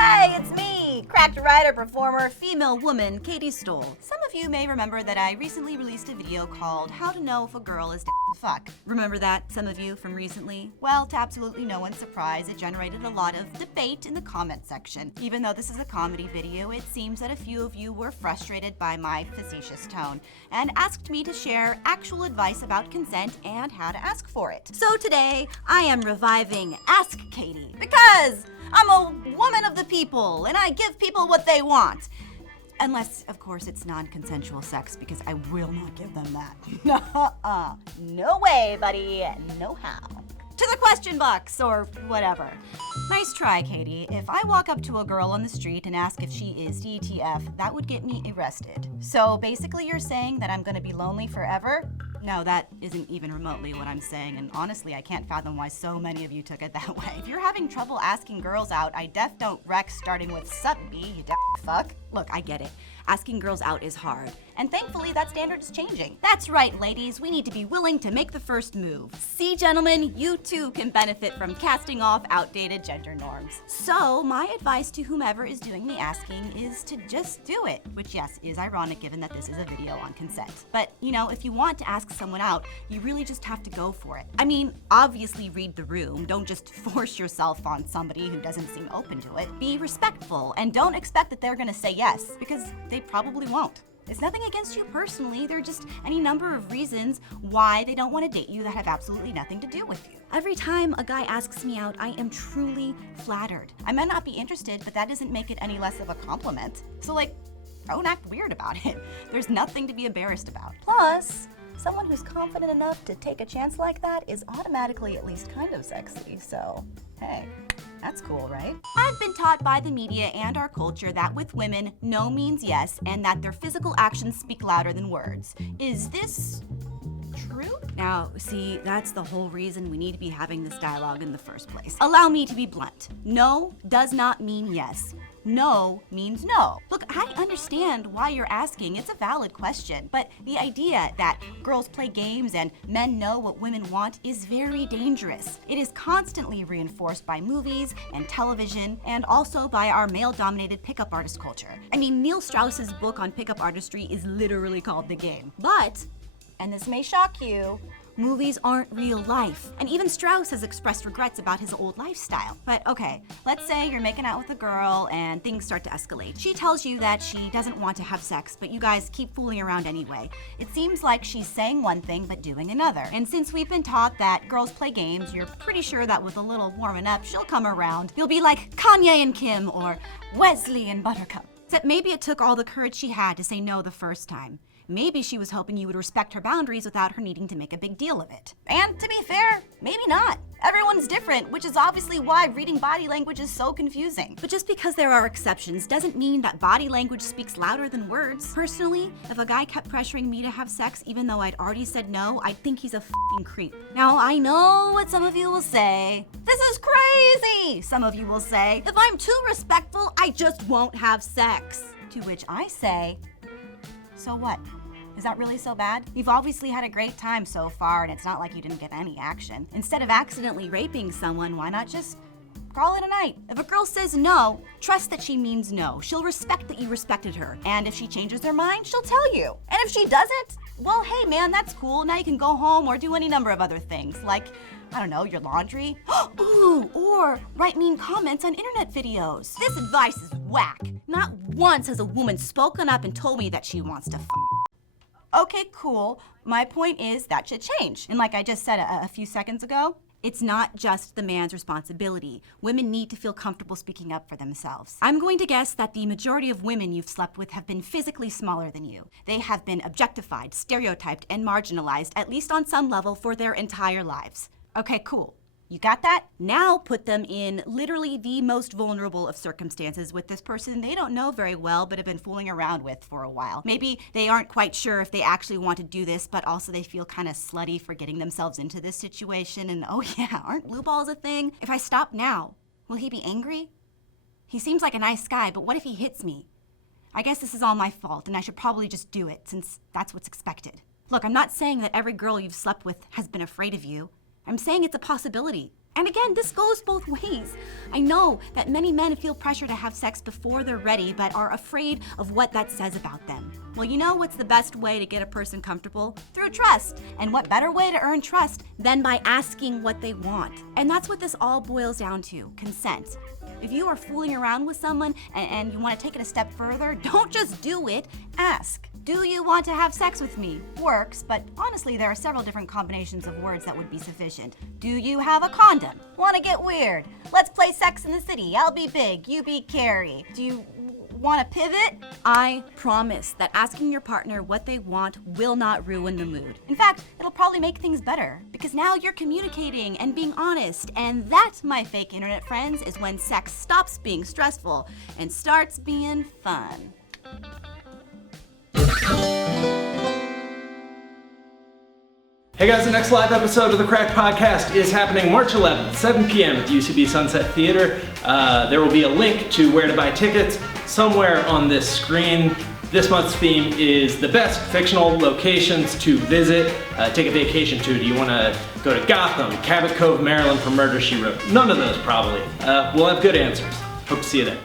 Hi, it's me, cracked writer, performer, female woman, Katie Stoll. Some of you may remember that I recently released a video called How to Know If a Girl Is Down to Fuck. Remember that, some of you, from recently? Well, to absolutely no one's surprise, it generated a lot of debate in the comment section. Even though this is a comedy video, it seems that a few of you were frustrated by my facetious tone and asked me to share actual advice about consent and how to ask for it. So today, I am reviving Ask Katie because I'm a woman of the people, and I give people what they want. Unless, of course, it's non-consensual sex, because I will not give them that. No way, buddy. No how. To the question box, or whatever. Nice try, Katie. If I walk up to a girl on the street and ask if she is DTF, that would get me arrested. So basically you're saying that I'm gonna be lonely forever? No, that isn't even remotely what I'm saying, and honestly, I can't fathom why so many of you took it that way. If you're having trouble asking girls out, I def don't rec starting with sup B, you fuck. Look, I get it. Asking girls out is hard, and thankfully that standard is changing. That's right, ladies, we need to be willing to make the first move. See, gentlemen, you too can benefit from casting off outdated gender norms. So, my advice to whomever is doing the asking is to just do it, which yes, is ironic given that this is a video on consent. But, you know, if you want to ask someone out, you really just have to go for it. I mean, obviously read the room, don't just force yourself on somebody who doesn't seem open to it. Be respectful, and don't expect that they're gonna say yes, because they probably won't. It's nothing against you personally, there are just any number of reasons why they don't want to date you that have absolutely nothing to do with you. Every time a guy asks me out, I am truly flattered. I might not be interested, but that doesn't make it any less of a compliment. So don't act weird about it. There's nothing to be embarrassed about. Plus, someone who's confident enough to take a chance like that is automatically at least kind of sexy, so hey. That's cool, right? I've been taught by the media and our culture that with women, no means yes, and that their physical actions speak louder than words. Is this true? Now, see, that's the whole reason we need to be having this dialogue in the first place. Allow me to be blunt. No does not mean yes. No means no. Look, I understand why you're asking. It's a valid question. But the idea that girls play games and men know what women want is very dangerous. It is constantly reinforced by movies and television and also by our male-dominated pickup artist culture. I mean, Neil Strauss's book on pickup artistry is literally called The Game. But, and this may shock you, movies aren't real life. And even Strauss has expressed regrets about his old lifestyle. But okay, let's say you're making out with a girl and things start to escalate. She tells you that she doesn't want to have sex, but you guys keep fooling around anyway. It seems like she's saying one thing but doing another. And since we've been taught that girls play games, you're pretty sure that with a little warming up, she'll come around. You'll be like Kanye and Kim or Wesley and Buttercup. Except maybe it took all the courage she had to say no the first time. Maybe she was hoping you would respect her boundaries without her needing to make a big deal of it. And to be fair, maybe not. Everyone's different, which is obviously why reading body language is so confusing. But just because there are exceptions doesn't mean that body language speaks louder than words. Personally, if a guy kept pressuring me to have sex even though I'd already said no, I'd think he's a f***ing creep. Now, I know what some of you will say. This is crazy! Some of you will say, if I'm too respectful, I just won't have sex. To which I say, so what? Is that really so bad? You've obviously had a great time so far, and it's not like you didn't get any action. Instead of accidentally raping someone, why not just call it a night? If a girl says no, trust that she means no. She'll respect that you respected her. And if she changes her mind, she'll tell you. And if she doesn't, well, hey man, that's cool. Now you can go home or do any number of other things, like, I don't know, your laundry. Ooh, or write mean comments on internet videos. This advice is whack. Not once has a woman spoken up and told me that she wants to f***. Okay, cool. My point is that should change. And like I just said a few seconds ago, it's not just the man's responsibility. Women need to feel comfortable speaking up for themselves. I'm going to guess that the majority of women you've slept with have been physically smaller than you. They have been objectified, stereotyped, and marginalized, at least on some level, for their entire lives. Okay, cool. You got that? Now put them in literally the most vulnerable of circumstances with this person they don't know very well but have been fooling around with for a while. Maybe they aren't quite sure if they actually want to do this, but also they feel kind of slutty for getting themselves into this situation. And oh yeah, aren't blue balls a thing? If I stop now, will he be angry? He seems like a nice guy, but what if he hits me? I guess this is all my fault and I should probably just do it since that's what's expected. Look, I'm not saying that every girl you've slept with has been afraid of you. I'm saying it's a possibility. And again, this goes both ways. I know that many men feel pressure to have sex before they're ready, but are afraid of what that says about them. Well, you know what's the best way to get a person comfortable? Through trust. And what better way to earn trust than by asking what they want? And that's what this all boils down to, consent. If you are fooling around with someone and you want to take it a step further, don't just do it, ask. Do you want to have sex with me? Works, but honestly, there are several different combinations of words that would be sufficient. Do you have a condom? Want to get weird? Let's play Sex in the City. I'll be big, you be Carrie. Do you want to pivot? I promise that asking your partner what they want will not ruin the mood. In fact, it'll probably make things better because now you're communicating and being honest, and that, my fake internet friends, is when sex stops being stressful and starts being fun. Hey guys, the next live episode of the Cracked Podcast is happening March 11th, 7 p.m. at the UCB Sunset Theater. There will be a link to where to buy tickets somewhere on this screen. This month's theme is the best fictional locations to visit, take a vacation to. Do you want to go to Gotham, Cabot Cove, Maryland for Murder, She Wrote? None of those probably. We'll have good answers. Hope to see you there.